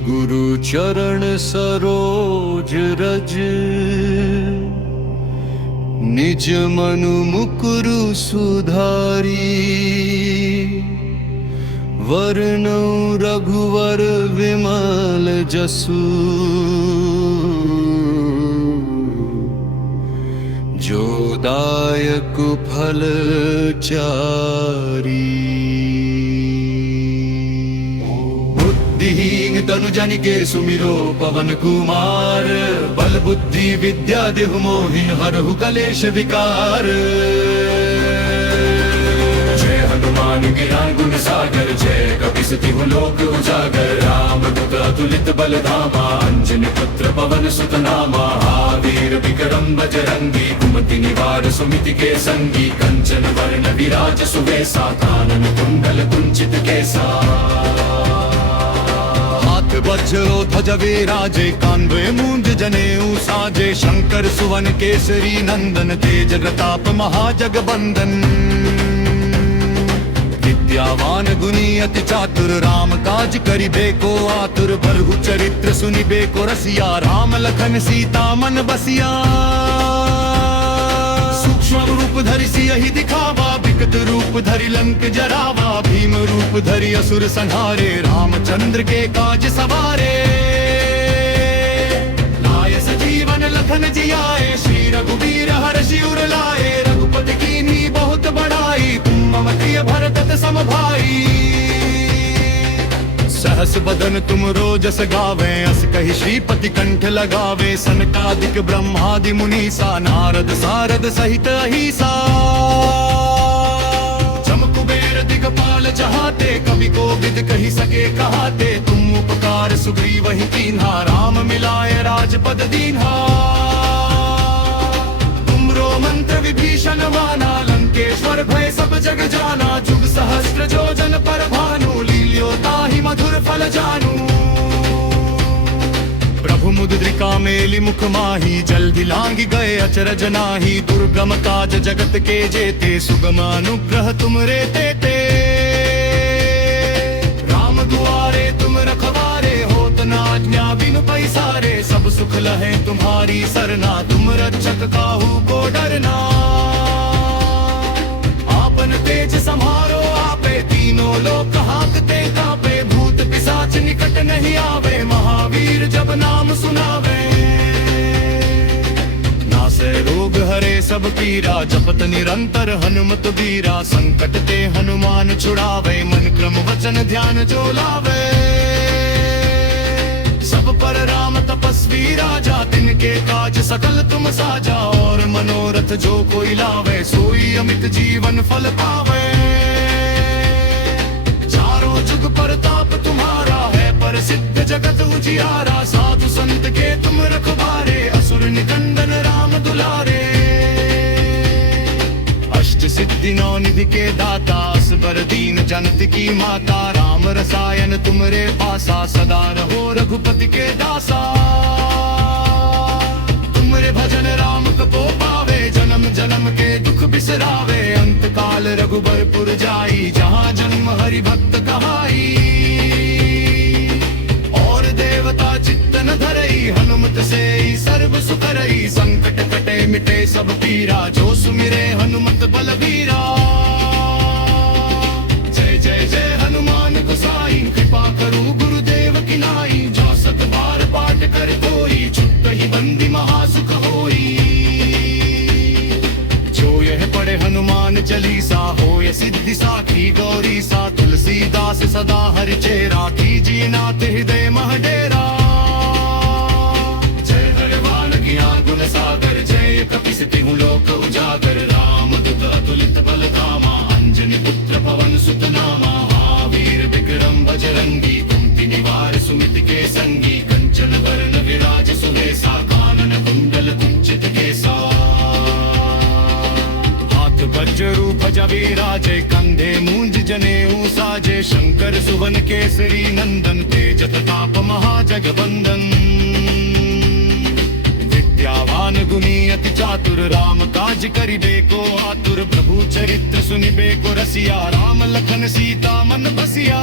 गुरु चरण सरोज रज, निज मनु मुकुरु सुधारी। वर्णौ रघुवर विमल जसु, जो दायक फल चारी। बुद्धिहीन तनु जानिके सुमिरो पवन कुमार, बल बुद्धि विद्या देहु मोहिन हरहु कलेश विकार। जय हनुमान ज्ञान गुण सागर, जय कपीस तिहु लोक उजागर। रामदूत अतुलित बल धामा, अंजनी पुत्र पवन सुत नामा। महावीर विक्रम बजरंगी, कुमति निवार सुमिति के संगी। कंचन वर्ण विराज सुवेसा, कानन कुंडल कुंचित केसा। वज्रो ध्वज विराजे, कान्वे मूंज जनेऊ साजे। शंकर सुवन केसरी नंदन, तेज प्रताप महाजगबंदन। विद्यावान गुणी अति चातुर, राम काज करिबे को आतुर। बरहु चरित्र सुनिबे को रसिया, राम लखन सीता मन बसिया। सूक्ष्म रूप धरि सियहि दिखावा, विकट रूप धरि लंक जरावा। भीम रूप धरि असुर संहारे, रामचंद्र के काज सवारे। लाए सजीवन लखन जियाए, श्री रघुवीर हर्षि उर लाए। रघुपति कीन्ही बहुत बड़ाई, तुम मम प्रिय भरत सम भाई। सहस बदन तुम रोजस गावे, अस कहि श्रीपति कंठ लगावे। सनकादिक ब्रह्मादि मुनीसा, नारद सारद सहित अहिसा। जम कुबेर दिगपाल चहाते, कवि कोविद कहि सके कहाते। तुम उपकार सुग्रीवहि कीन्हा, राम मिलाए राजपद दीन्हा। तुमरो मंत्र विभीषण माना, लंकेश्वर भय सब जग जाना। जुग सहस्त्र जो जन पर भानु, लील्यो ताहि मधुर फल जानू। प्रभु मुद्रिका मेलि मुख माही, जल्दी लांघि गए अचरज नाही। दुर्गम काज जगत के जेते, सुगम अनुग्रह तुमरे तेते। राम दुआरे तुम रखवारे, होत न आज्ञा बिनु पैसारे। सब सुख लहे तुम्हारी सरना, तुम रक्षक काहू को डरना। आपन तेज सम्हारो आपे, तीनों लोक हांकते कांपे। भूत पिशाच निकट नहीं आवे, महावीर जब नाम सुनावे। नासे रोग हरे सब पीरा, जपत निरंतर हनुमत बीरा। संकट ते हनुमान छुड़ावे, मन क्रम वचन ध्यान जो लावे। सब पर राम तपस्वी राजा, तिनके काज सकल तुम साजा। और मनोरथ जो कोई लावे, सोई अमित जीवन फल पावे। चारों जुग परताप तुम्हारा है, प्रसिद्ध जगत उजियारा। साधु संत के तुम रखवारे, असुर निकंदन राम दुलारे। अष्ट सिद्धि नौ निधि के दाता, असबर दीन जनत की माता। राम रसायन तुमरे पासा, सदा रहो रघुपति के दासा। तुमरे भजन राम को पावे, जन्म जन्म के दुख बिसरावे। अंत काल रघुबरपुर जाई, जहाँ जन्म हरि भक्त कहाई। और देवता चित्तन धरई, हनुमत से सर्व सुख रई। संकट कटे मिटे सब पीरा, जो सुमिरे हनुमत बलबीरा। जय जय जय हनुमान गोसाई, कृपा करो गुरुदेव की नाई। जो सत बार पाठ कर कोई, छुट ही बंदी महासुख होई। जो यह पढ़े हनुमान चालीसा, हो ये सिद्धि साखी गौरी सा। तुलसीदास सदा हरि चेरा, कीजिए नाथ हृदय मह डेरा। जय हरवान ज्ञान गुण सागर, जय कपीस तिहु लोक उजागर। रामदूत अतुलित बल धामा, अंजनी पुत्र पवन सुत नामा। महावीर विक्रम बजरंगी, कुमति निवार सुमिति के संगी। कंचन वर्ण विराज सुवेसा, कानन कुंडल कुंचित केसा। हाथ वज्र ध्वज विराजे, कंधे मूंज जनेऊ साजे। शंकर सुवन केसरी नंदन, तेज प्रताप महाजगबंदन। विद्यावान गुणी अति चातुर, राम काज करिबे को आतुर। प्रभु चरित्र सुनिबे को रसिया, राम लखन सीता मन बसिया।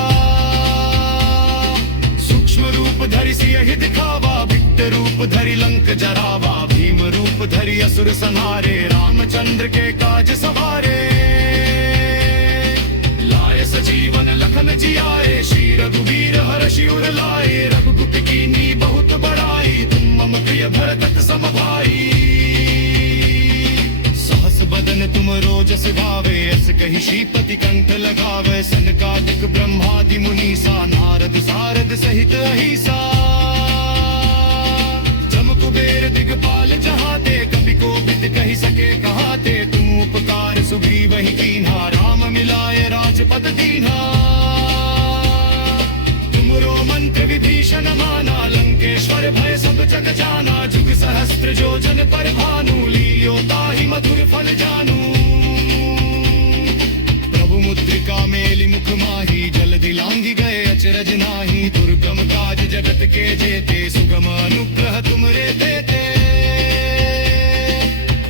सूक्ष्म रूप धरि सियहि दिखावा, विकट रूप धरि लंक जरावा, भीम रूप धरि असुर संहारे, रामचंद्र के काज सवारे। लाय सजीवन लखन जियाए, श्री रघुवीर हर्षि उर लाए, रघुकुल कीन्ही बहुत बड़ाई, तुम मम प्रिय भरत सम भाई। सहस बदन तुम रोजस गावे, अस कहि श्रीपति कंठ लगावे, सनकादिक ब्रह्मादि मुनीसा, नारद सारद सहित अहिसा। जम कुबेर दिगपाल जहाते, कवि कोविद कहि सके कहाते, तुम उपकार सुग्रीव ही कीन्हा, राम मिलाए राजपद दीन्हा। तुमरो मंत्र विभीषण माना, लंकेश्वर भय सब जग जाना, जुग सहस्त्र जो जन पर भानु, लियो ताहि मधुर फल जानू। प्रभु मुद्रिका मेलि मुख माही, जल्दी लांघि गए अचरज नाही, दुर्गम काज जगत के जेते, सुगम अनुग्रह तुमरे देते।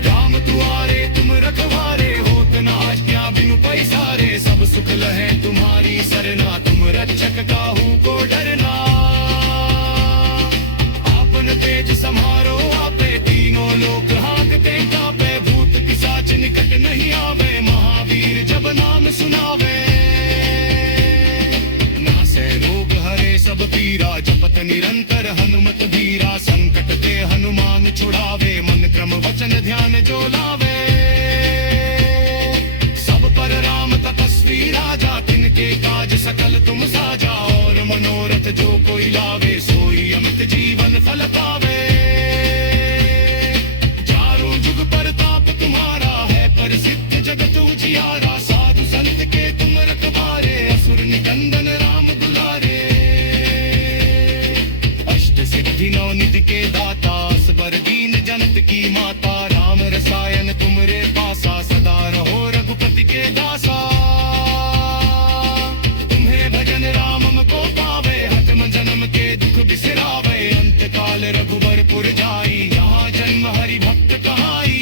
राम दुआरे तुम रखवारे, होत न आज्ञा बिनु पैसारे, सब सुख लहे तुम्हारी सरना, तुम रक्षक काहू को डरना। आपन तेज समारो आपे, तीनों लोक हांकते कांपे, भूत पिशाच निकट नहीं आवे, महावीर जब नाम सुनावे। नासै रोग हरे सब पीरा, जपत निरंतर हनुमत बीरा, संकट ते हनुमान छुड़ावे, मन क्रम वचन ध्यान जो लावे। सब पर राम तपस्वी राजा, तिनके काज सकल तुम साजा, और मनोरथ जो कोई लावे, सोई अमित जीवन फल पावे। चारों जुग परताप तुम्हारा है, प्रसिद्ध जगत उजियारा, साधु संत के तुम रखवारे, असुर निकंदन राम दुलारे। अष्ट सिद्धि नौ निधि के दाता, असबर दीन जनत की माता, राम रसायन तुमरे पासा, सदा रहो रघुपति के दासा। तुम्हें भजन राम को पावे, हतम जन्म के दुख बिसरावे, अंत काल रघुबर पुर जाई, यहाँ जन्म हरि भक्त कहाई।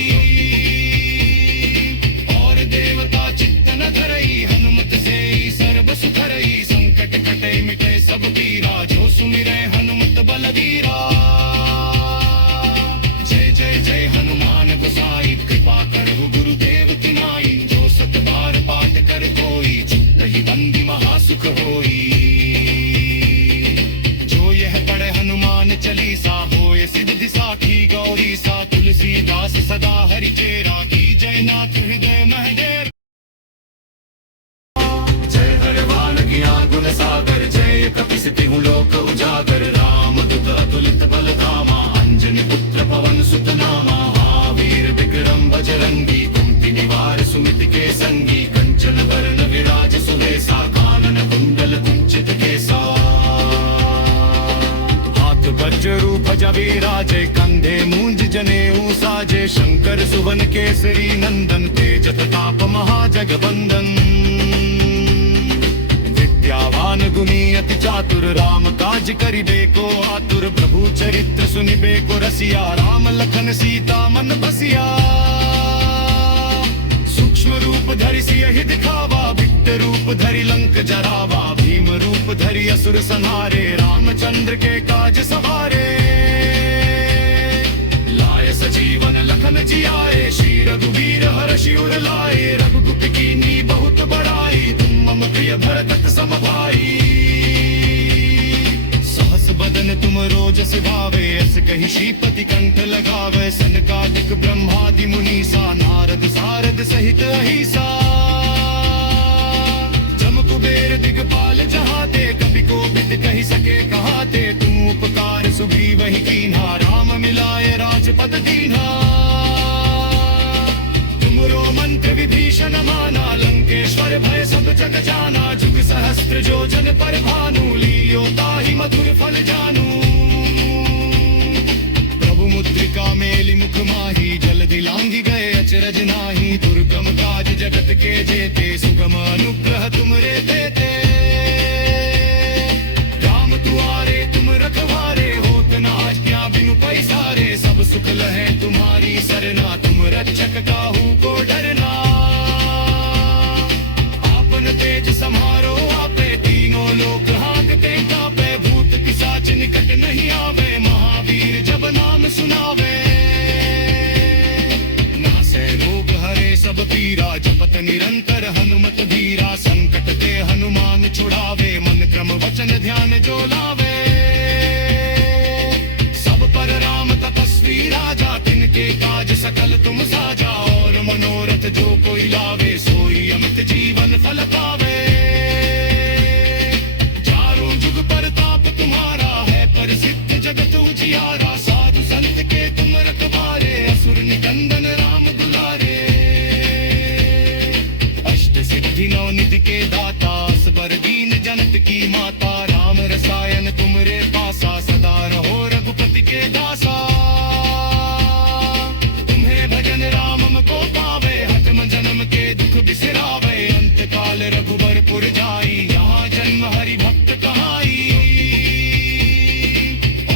और देवता चित्त न धरई, हनुमत से सर्व सुखरई, संकट कटे मिटे सब पीरा, जो सुमिरै हनुमत बलवीरा। जय जय जय हनुमान गोसाई, कृपा करहु गुरुदेव तिनाई, जो सत बार पाठ कर कोई, चित्त ही बंदी महासुख होई। जो यह पढ़े हनुमान चालीसा, होय सिद्धि साखी गौरी सा, तुलसीदास सदा हरि चेरा, की जय नाथ हृदय महदेव। जय हरवान ज्ञान गुण सागर, जय कपीस तिहु लोक उजागर, राम दूत अतुलित बल धामा, अंजनी पुत्र पवन सुत नामा। महावीर विक्रम बजरंगी, कुमति निवार सुमित के संगी, कंचन वरण विराज सुबेसा, कानन कुंडल कुंचित केसा। हाथ वज्र ध्वजा विराजे, कंधे मूंज जनेऊ साजे, शंकर सुवन केसरी नंदन, तेज प्रताप महाजगबंदन। विद्यावान गुणी अति चातुर, राम काज करिबे को आतुर, प्रभु चरित्र सुनिबे को रसिया, राम लखन सीता मन बसिया। सूक्ष्म रूप धरि सियहि दिखावा, विकट रूप धरि लंक जरावा, भीम रूप धरि असुर संहारे, रामचंद्र के काज सवारे। लाय सजीवन लखन जियाए, श्री रघुवीर हर्षि उर लाए, रघुकुल कीन्ही बहुत बड़ाई, तुम मम प्रिय भरत सम भाई। सहस बदन तुम रोजस गावे, अस कहि श्रीपति कंठ लगावे, सनकादिक ब्रह्मादि मुनीसा, नारद सारद सहित अहिसा। जम कुबेर दिगपाल जहाते, कवि कोविद कहि सके कहाते, तुम उपकार सुग्रीव ही कीन्हा, राम मिलाए राजपद दीन्हा। तुमरो मंत्र विभीषण माना, लंकेश्वर भय सब जग जाना, जुग सहस्त्र जो जन पर भानु, लियो ताहि मधुर फल जानू। प्रभु मुद्रिका मेलि मुख माही, जल्दी लांघि गए अचरज नाही, दुर्गम काज जगत के जेते, सुगम अनुग्रह तुमरे देते। राम दुआरे तुम रखवारे, होत न आज्ञा बिनु पैसारे, सब सुख लहे तुम्हारी सरना, तुम रक्षक काहू को डरना। आपन तेज समारो आपे, तीनों लोक हांकते कांपे, भूत पिशाच निरंतर हनुमत धीरा संकट ते हनुमान छुड़ावे मन क्रम वचन ध्यान जो लावे सब पर राम तपस्वी राजा तिनके काज सकल तुम साजा और मनोरथ जो कोई लावे सोई अमित जीवन फल पावे चारों जुग परताप तुम्हारा है प्रसिद्ध जगत उजियारा साधु संत के तुम रखवारे असुर निकंदन राम दुलारे अष्ट सिद्धि नौ निधि के दाता असबर दीन जनत की माता राम रसायन तुमरे पासा सदा रहो रघुपति के दासा तुम्हें भजन राम को पावे हतम जन्म के दुख बिसरावे अंत काल रघुबरपुर जाई यहाँ जन्म हरि भक्त कहाई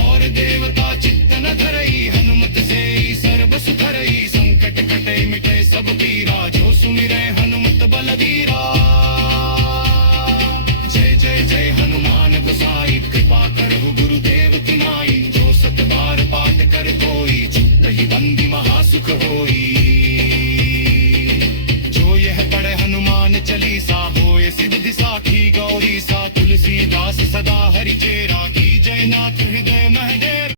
और देवता चित्त न धरई हनुमत से सर्व सुधरई संकट कटे मिटे सब पीरा जो सुमिरै हनुमत बलवीरा जय जय जय हनुमान गोसाई कृपा करहु गुरुदेव तिनाई जो सत बार पाठ कर कोई चित्त ही बंदी महासुख होई जो यह पढ़े हनुमान चालीसा होए सिद्धि साखी गौरी सा तुलसीदास सदा हरि चेरा की जय नाथ हृदय महदेव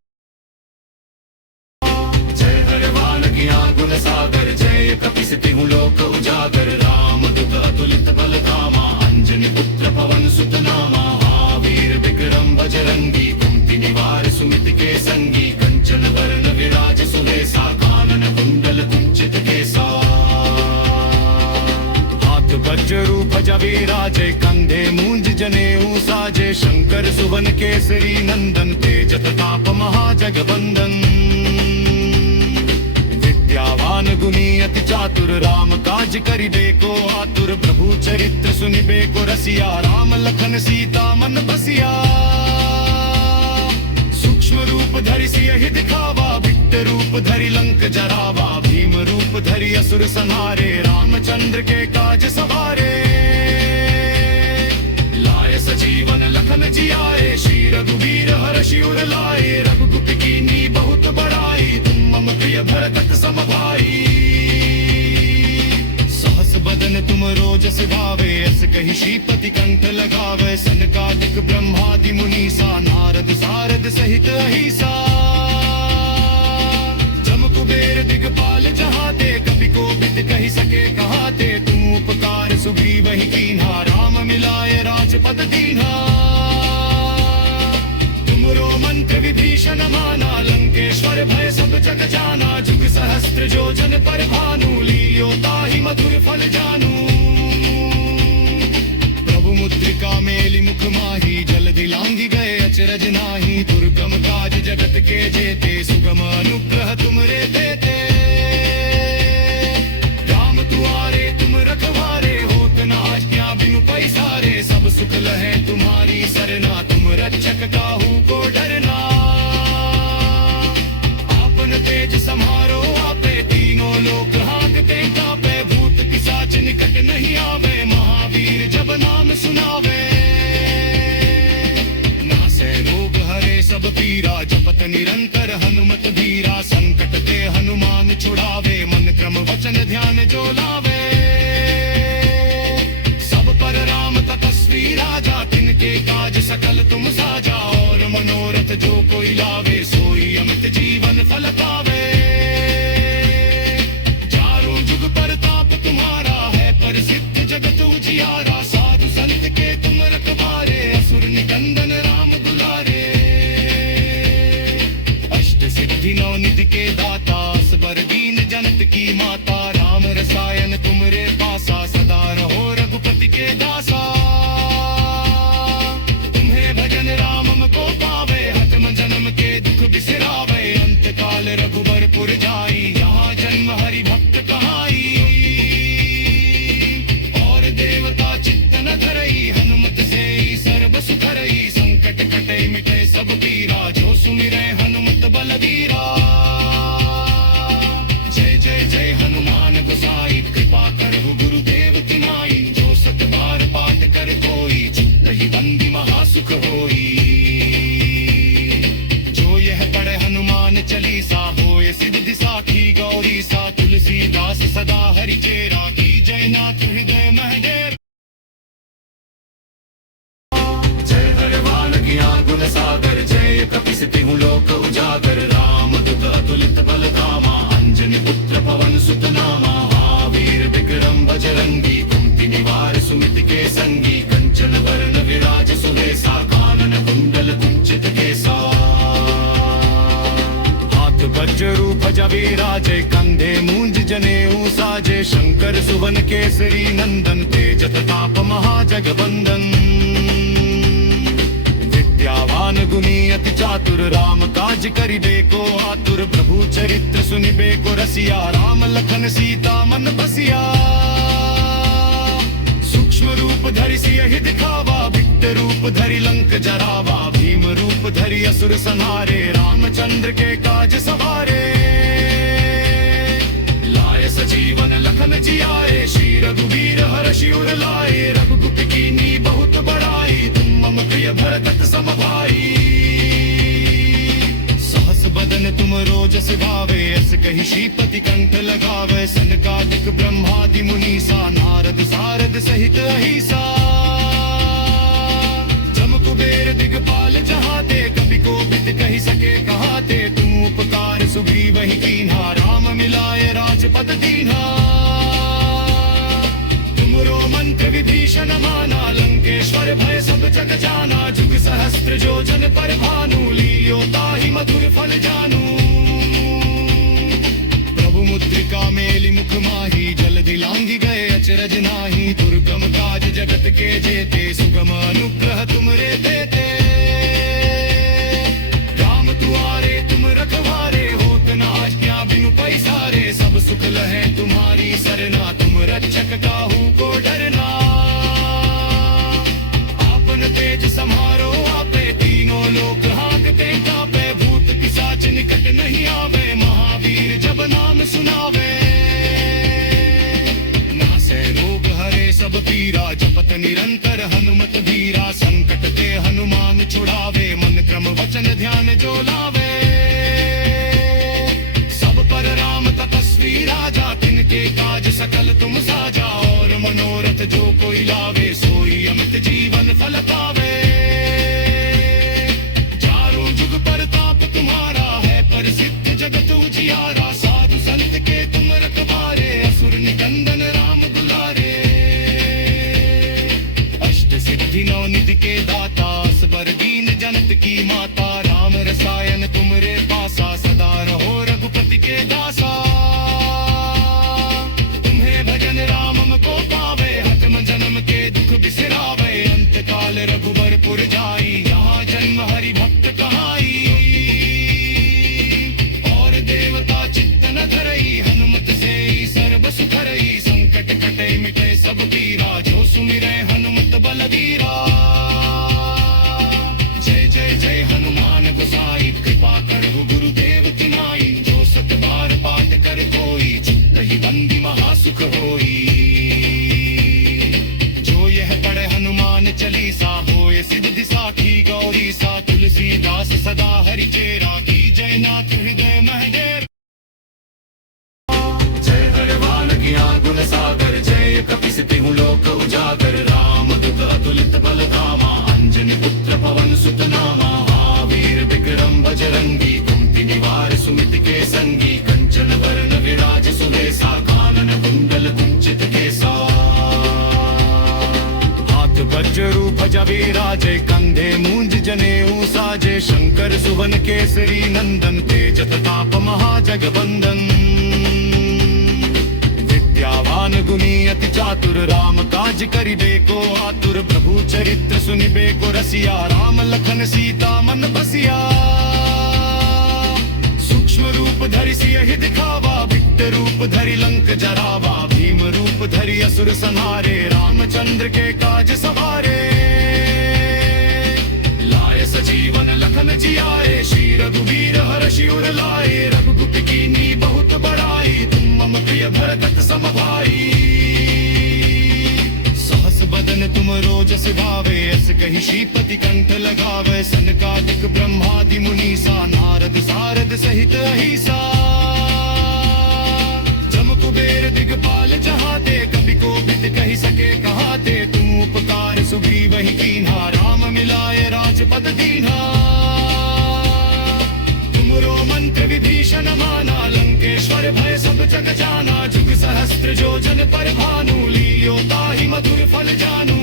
जय हरवान ज्ञान गुण सागर जय कपिस तिहु लोक उजागर राम दूत अतुलित बल धामा अंजनी पुत्र पवन सुत नामा महावीर विक्रम बजरंगी कुंती निवार सुमित के संगी कंचन वरण विराज सुबेसा कानन कुंडल कुंचित केसा हाथ वज्र रूप जवीराजे कंधे मूंज जनेऊ साजे शंकर सुवन केसरी नंदन तेज प्रताप महाजगबंदन विद्यावान गुणी अति चातुर राम काज करिबे को आतुर प्रभु चरित्र सुनिबे को रसिया राम लखन सीता मन बसिया सूक्ष्म रूप धरि सियहि दिखावा विकट रूप धरि लंक जरावा भीम रूप धरि असुर संहारे रामचंद्र के काज सवारे लाय सजीवन लखन जियाए श्री रघुवीर हर्षि उर लाए रघुकुल कीन्ही बहुत बड़ाई तुम मम प्रिय भरत सम भाई सहस बदन तुम रोजस गावे अस कहि श्रीपति कंठ लगावे सनकादिक ब्रह्मादि मुनीसा नारद सारद सहित अहिसा जम कुबेर दिगपाल जहाते कवि कोविद कहि सके कहाते तुम उपकार सुग्रीव ही कीन्हा राम मिलाए राजपद दीन्हा तुमरो मंत्र विभीषण माना लंकेश्वर भय सब जग जाना जुग सहस्त्र जो जन पर भानु लील्यो ताहि मधुर फल जानू प्रभु मुद्रिका मेलि मुख माही जल्दी लांघि गए अचरज नाही दुर्गम काज जगत के जेते सुगम अनुग्रह तुमरे देते राम दुआरे तुम रखवारे होत न आज्ञा बिनु पैसारे सब सुख लहे तुम्हारी सरना तुम रक्षक काहू को डरना आपन तेज समारो आपे तीनों लोक हांकते कांपे भूत पिशाच निकट नहीं आवे महावीर जब नाम सुनावे नासे रोग हरे सब पीरा जपत निरंतर हनुमत धीरा संकट ते हनुमान छुड़ावे मन क्रम वचन ध्यान जो लावे सब पर राम तपस्वी राजा तिनके काज सकल तुम साजा और मनोरथ जो कोई लावे सोई अमित जीवन फल पावे चारों जुग परताप तुम्हारा है प्रसिद्ध जगत उजियारा साधु संत के तुम रखवारे असुर निकंदन राम दुलारे अष्ट सिद्धि नौ निधि के दाता असबर दीन जनत की माता राम रसायन तुमरे पासा सदा रहो रघुपति के दासा तुम्हें भजन राम को पावे हतम जन्म के दुख बिसरावे अंत काल रघुबरपुर जाई यहाँ जन्म हरि भक्त कहाई और देवता हृदय महदेव। जय हरवान ज्ञान गुण सागर, जय कपिसति हूँ लोक उजागर। रामदूत अतुलित बल धामा, अंजनी पुत्र पवन सुत नामा। महावीर विक्रम बजरंगी, कुमति निवार सुमिति के संगी। कंचन वर्ण विराज सुबेसा, कानन कुंडल कुंचित केसा। हाथ वज्र रूप जविराजे, कंधे मूंज जनेऊ साजे। शंकर सुवन केसरी नंदन, तेज प्रताप महाजगबंदन। विद्यावान गुणी अति चातुर, राम काज करिबे को आतुर। प्रभु चरित्र सुनिबे को रसिया, राम लखन सीता मन बसिया। सूक्ष्म रूप धरि सियहि दिखावा, विकट रूप धरि लंक जरावा। भीम रूप धरि असुर संहारे, रामचंद्र के काज सवारे। लाय सजीवन लखन जियाए, श्री रघुवीर हर्षि उर लाए। रघुकुल कीनी बहुत बड़ाई, तुम मम प्रिय भरत सम भाई। सहस बदन तुम रोजस गावे, अस कहि श्रीपति कंठ लगावे। सनकादिक ब्रह्मादि मुनीसा, नारद सारद सहित अहिसा। जम कुबेर दिगपाल जहाते, कवि कोविद कहि सके कहाते। तुम उपकार सुग्रीव ही कीन्हा, राम मिलाए राजपद दीन्हा। तुमरो मंत्र विभीषण माना, लंकेश्वर भय सब जग जाना। जुग सहस्त्र जो जन पर भानु, लील्यो ताहि मधुर फल जानू। प्रभु मुद्रिका मेलि मुख माही, जल्दी लांघि गए अचरज नाही। दुर्गम काज जगत के जेते, सुगम अनुग्रह तुमरे देते। राम दुआरे तुम रखवारे, होत न आज्ञा बिनु पैसारे। सब सुख लहे तुम्हारी सरना, तुम रक्षक काहू को डरना। आपन तेज समारो आपे, तीनों लोक हांकते कांपे। भूत पिशाच निकट नहीं आवे, महावीर जब नाम सुनावे। नासे रोग हरे सब पीरा, जपत निरंतर हनुमत धीरा। संकट ते हनुमान छुड़ावे, मन क्रम वचन ध्यान जो लावे। सब पर राम तपस्वी राजा, तिनके काज सकल तुम साजा। और मनोरथ जो कोई लावे, सोई अमित जीवन फल पावे। चारों जुग परताप तुम्हारा है, प्रसिद्ध जगत उजियारा। साधु संत के तुम रखवारे, असुर निकंदन राम दुलारे। अष्ट सिद्धि नौ निधि के दाता, असबर दीन जनत की माता। राम रसायन तुमरे पासा, सदा रहो रघुपति के दासा। तुम्हें भजन राम को पावे, हतम जन्म के दुख बिसरावे। अंत काल रघुबर पुर जाई, यहाँ जन्म हरि भक्त कहाई। और देवता चित्त न धरई, हनुमत से सर्व सुख रई। संकट कटे मिटे सब पीरा, जो सुमिरै हनुमत बलवीरा। जय जय जय हनुमान गोसाई, कृपा करहु गुरुदेव तिनाई। जो सत बार पाठ कर कोई, चित्त ही बंदी महासुख होई। जो यह पढ़े हनुमान चालीसा, होय सिद्धि साखी गौरी सा। तुलसीदास सदा हरि चेरा, की जय नाथ हृदय महदेव। जय हरवान ज्ञान गुण सागर, जय कपिसति हूँ लोक उजागर। रामदूत अतुलित बल धामा, अंजनी पुत्र पवन सुत नामा। महावीर विक्रम बजरंगी, कुमति निवार सुमिति के संगी। कंचन वर्ण विराज सुबेसा, कानन कुंडल कुंचित केसा। हाथ वज्र रूप जविराजे, कंधे मूंज जनेऊ साजे। शंकर सुवन केसरी नंदन, तेज प्रताप महाजगबंदन। विद्यावान गुणी अति चातुर, राम काज करिबे को आतुर। प्रभु चरित्र सुनिबे को रसिया, राम लखन सीता मन बसिया। सूक्ष्म रूप धरि सियहि दिखावा, विकट रूप धरि लंक जरावा। भीम रूप धरि असुर संहारे, रामचंद्र के काज सवारे। लाय सजीवन लखन जियाए, श्री रघुवीर हर्षि उर लाए। रघुकुल कीनी बहुत बड़ाई, तुम मम प्रिय भरत सम भाई। सहस बदन तुम रोजस गावे, अस कहि श्रीपति कंठ लगावे। सनकादिक ब्रह्मादि मुनीसा, नारद सारद सहित अहिसा। जम कुबेर दिगपाल जहाते कभी को बिद कही सके कहाते तुम उपकार सुग्रीव ही कीन्हा राम मिलाए राजपद दीन्हा तुमरो मंत्र विभीषण माना लंकेश्वर भय सब जग जाना जुग सहस्त्र जो जन पर भानु लील्यो ताहि मधुर फल जानू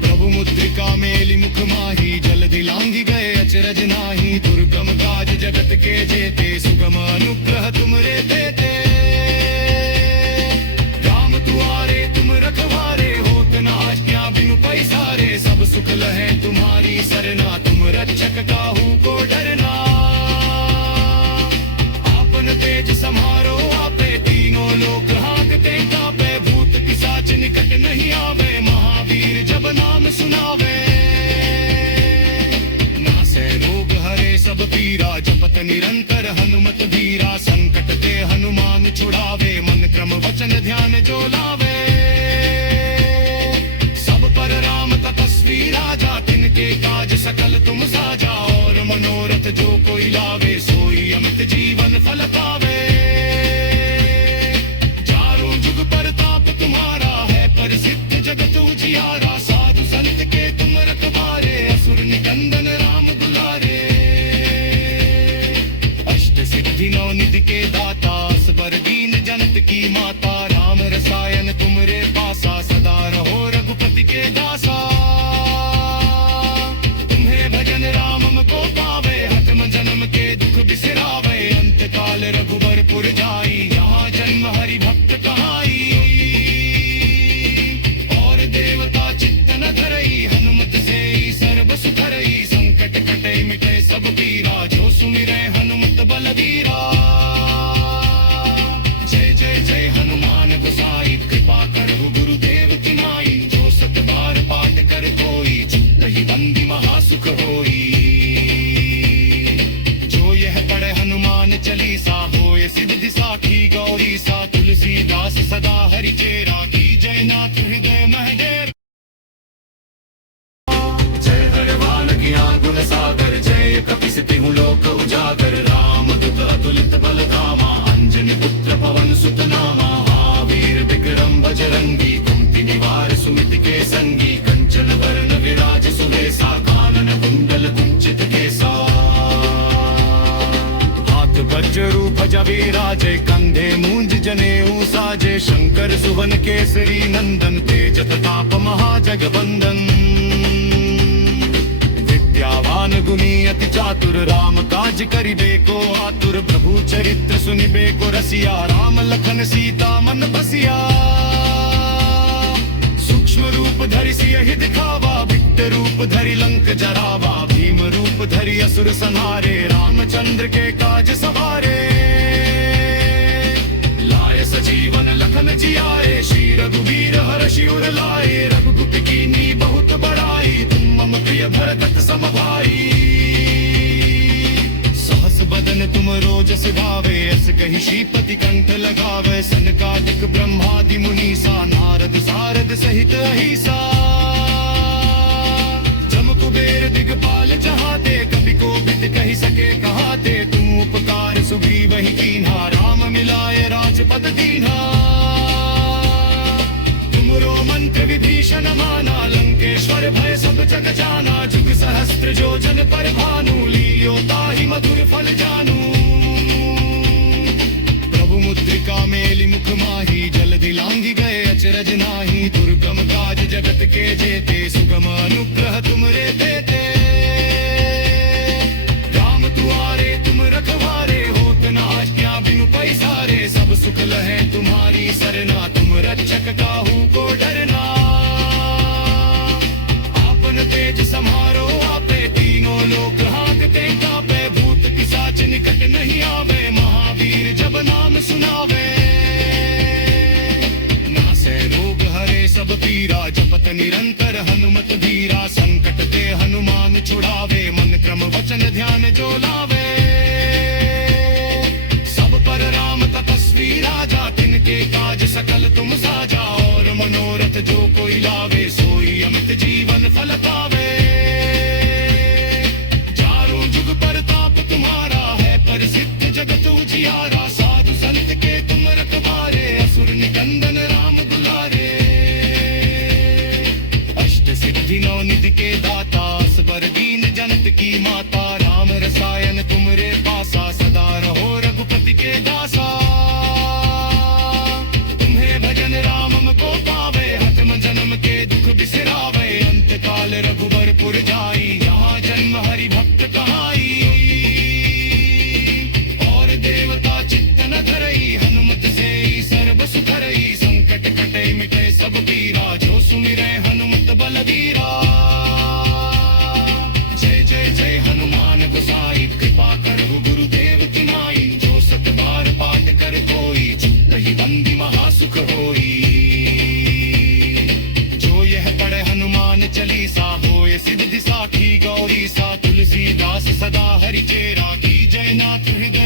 प्रभु मुद्रिका मेलि मुख माही जल्दि लांघि गए अचरज नाही दुर्गम काज जगत के जेते सुगम अनुग्रह तुमरे देते राम दुआरे तुम रखवारे होत न आज्ञा बिनु पैसारे सब सुख लहे तुम्हारी सरना तुम रक्षक काहू को डरना आपन तेज समारो आपे तीनों लोक हाँकते कांपे भूत पिशाच निकट नहीं आवे महावीर जब नाम सुनावे नासे रोग हरे सब पीरा जपत निरंतर हनुमत धीरा संकट ते हनुमान छुड़ावे मन क्रम वचन ध्यान जो लावे सब पर राम तपस्वी राजा तिनके काज सकल तुम साजा और मनोरथ जो कोई लावे सोई अमित जीवन फल पावे चारों जुग परताप तुम्हारा है प्रसिद्ध जगत उजियारा साधु संत के तुम रखवारे असुर निकंदन राम दुलारे अष्ट सिद्धि नौ निधि के दाता असबर दीन जनत की माता राम रसायन तुमरे पासा सदा रहो रघुपति के दासा तुम्हें भजन राम को पावे हतम जन्म के दुख बिसरावे अंत काल रघुबरपुर जाई यहाँ जन्म हरि भक्त कहाई और देवता चित्त न धरई हनुमत से ही सर्व सुधरई संकट कटे मिटे सब पीरा जो सुमिरै हनुमत बलवीरा जय जय जय हनुमान गोसाई कृपा करहु गुरुदेव की नाई जो सत बार पाठ कर कोई चित्त ही बंदी महासुख होई जो यह पढ़े हनुमान चालीसा होए सिद्धि साखी गौरी सा तुलसीदास सदा हरि चेरा की जय नाथ हृदय महदेव जय हरवान ज्ञान गुण सागर जय कपि सितिहु लोक उजागर राम दूत अतुलित बल धामा अंजनी पुत्र पवन सुत नामा महावीर विक्रम बजरंगी कुमति निवार सुमिति के संगी कंचन वरण विराज सुबेसा कानन कुंडल कुंचित केसा हाथ वज्र ध्वजा विराजे कंधे मूंज जनेऊ साजे शंकर सुवन केसरी नंदन तेज प्रताप महाजगबंदन विद्यावान गुणी अति चातुर राम काज करिबे को आतुर प्रभु चरित्र सुनिबे को रसिया राम लखन सीता मन बसिया सूक्ष्म रूप धरि सियहि दिखावा विकट रूप धरि लंक जरावा भीम रूप धरि असुर संहारे रामचंद्र के काज सवारे लाय सजीवन लखन जियाए श्री रघुवीर हर्षि उर लाए रघुकुट कीन्ही बहुत बड़ाई तुम मम प्रिय भरत सम भाई सहस बदन तुम रोजस गावे अस कहि श्रीपति कंठ लगावे सनकादिक ब्रह्मादि मुनीसा नारद सारद सहित अहिसा जम कुबेर दिगपाल जहाते कभी को बिद कही सके कहाते तुम उपकार सुग्रीव ही कीन्हा राम मिलाए राजपद दीन्हा तुमरो मंत्र विभीषण माना लंकेश्वर भय सब जग जाना जुग सहस्त्र जो जन पर भानु लील्यो ताहि मधुर फल जानू प्रभु मुद्रिका मेलि मुख माही जल्दि लांघि गए अचरज नाही दुर्गम काज जगत के जेते सुगम अनुग्रह तुमरे देते राम दुआरे तुम रखवारे होत न आज्ञा बिनु पैसारे सब सुख लहे तुम्हारी सरना तुम रक्षक काहू को डरना आपन तेज समारो आपे तीनों लोक हाँकते कांपे भूत पिशाच निकट नहीं आवे महावीर जब नाम सुनावे नासे रोग हरे सब पीरा जपत निरंतर हनुमत धीरा संकट ते हनुमान छुड़ावे मन क्रम वचन ध्यान जो लावे सब पर राम तपस्वी राजा तिनके काज सकल तुम साजा और मनोरथ जो कोई लावे सोई अमित जीवन फल पावे चारों जुग परताप तुम्हारा है प्रसिद्ध जगत उजियारा साधु संत फिरे हनुमत बलवीरा। जय जय जय हनुमान गोसाई, कृपा करहु गुरुदेव की नाई। जो सत बार पाठ कर कोई, चुप ही बंदी महासुख होई। जो यह पढ़े हनुमान चालीसा, होए सिद्ध साखी गौरी सा। तुलसीदास सदा हरि चेरा, की जय नाथ हृदय